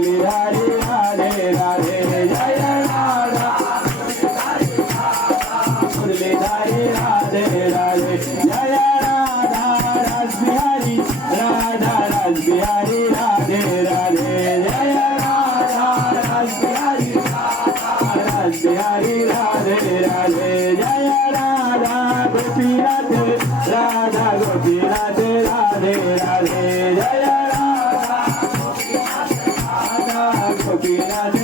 मुरलीधारी Radhe Radhe Jai Radha मुरलीधारी Radhe Radhe Jai Radha Rasbihari Radha Rasbihari Radhe Radhe Jai Radha Rasbihari Rasbihari Radhe Radhe Jai Radha Gopinath Radha Gopinath Radhe Radhe Jai Radha Gopinath